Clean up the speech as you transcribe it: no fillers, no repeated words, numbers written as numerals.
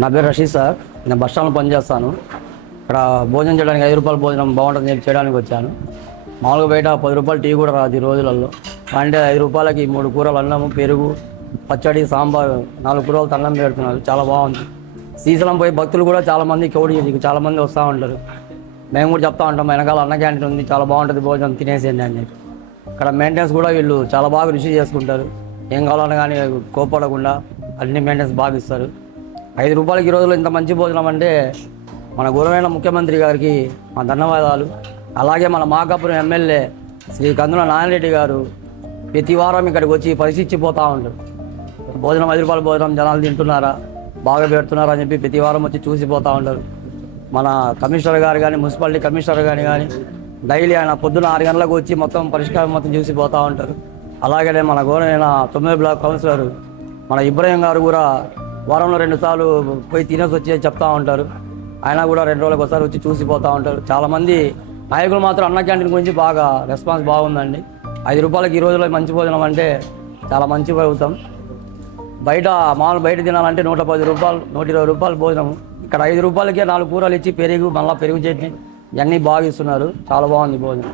నా పేరు రషీద్ సార్. నేను బస్ స్టాండ్లో పనిచేస్తాను. ఇక్కడ భోజనం చేయడానికి ₹5 భోజనం బాగుంటుంది నేను చేయడానికి వచ్చాను. మామూలుగా బయట ₹10 టీ కూడా రాదు ఈ రోజులలో. అంటే ₹5కి 3 కూరలు, అన్నం, పెరుగు, పచ్చడి, సాంబార్, 4 కూరలు అన్నం పెడుతున్నారు. చాలా బాగుంది. శ్రీశైలం పోయి భక్తులు కూడా చాలామంది చాలామంది వస్తూ ఉంటారు. మేము కూడా చెప్తా ఉంటాం, వెనకాల అన్న క్యాంటీన్ ఉంది, చాలా బాగుంటుంది భోజనం తినేసేయండి అని చెప్పి. ఇక్కడ మెయింటెనెన్స్ కూడా వీళ్ళు చాలా బాగా రిసీవ్ చేసుకుంటారు. ఏం కావాలన్నా కానీ కోపడకుండా అన్ని మెయింటెనెన్స్ బాగా ఇస్తారు. ₹5 ఈ రోజుల్లో ఇంత మంచి భోజనం అంటే మన గౌరవమైన ముఖ్యమంత్రి గారికి మా ధన్యవాదాలు. అలాగే మన మాకాపురం ఎమ్మెల్యే శ్రీ కందుల నారాయణరెడ్డి గారు ప్రతి వారం ఇక్కడికి వచ్చి పరిశీలించిపోతూ ఉంటారు. భోజనం ₹5 భోజనం జనాలు తింటున్నారా, బాగా పెడుతున్నారా అని చెప్పి ప్రతి వారం వచ్చి చూసిపోతూ ఉంటారు. మన కమిషనర్ గారు కానీ, మున్సిపాలిటీ కమిషనర్ కానీ డైలీ ఆయన పొద్దున్న 6 గంటలకు వచ్చి మొత్తం పరిష్కారం మొత్తం చూసిపోతూ ఉంటారు. అలాగే మన గౌరవమైన 9 బ్లాక్ కౌన్సిలర్ మన ఇబ్రహీం గారు కూడా వారంలో 2 సార్లు పోయి తినేసి వచ్చి చెప్తా ఉంటారు. ఆయన కూడా 2 రోజులకు ఒకసారి వచ్చి చూసిపోతూ ఉంటారు. చాలామంది నాయకులు మాత్రం అన్న క్యాంటీన్ గురించి బాగా రెస్పాన్స్ బాగుందండి. ₹5 ఈ రోజులో మంచి భోజనం అంటే చాలా మంచి ప్రభుత్వం. మామూలు బయట తినాలంటే ₹110, ₹120 భోజనం. ఇక్కడ ₹5కే 4 కూరలు ఇచ్చి పెరుగు, మళ్ళీ పెరుగు చట్నీ ఇవన్నీ బాగా ఇస్తున్నారు. చాలా బాగుంది భోజనం.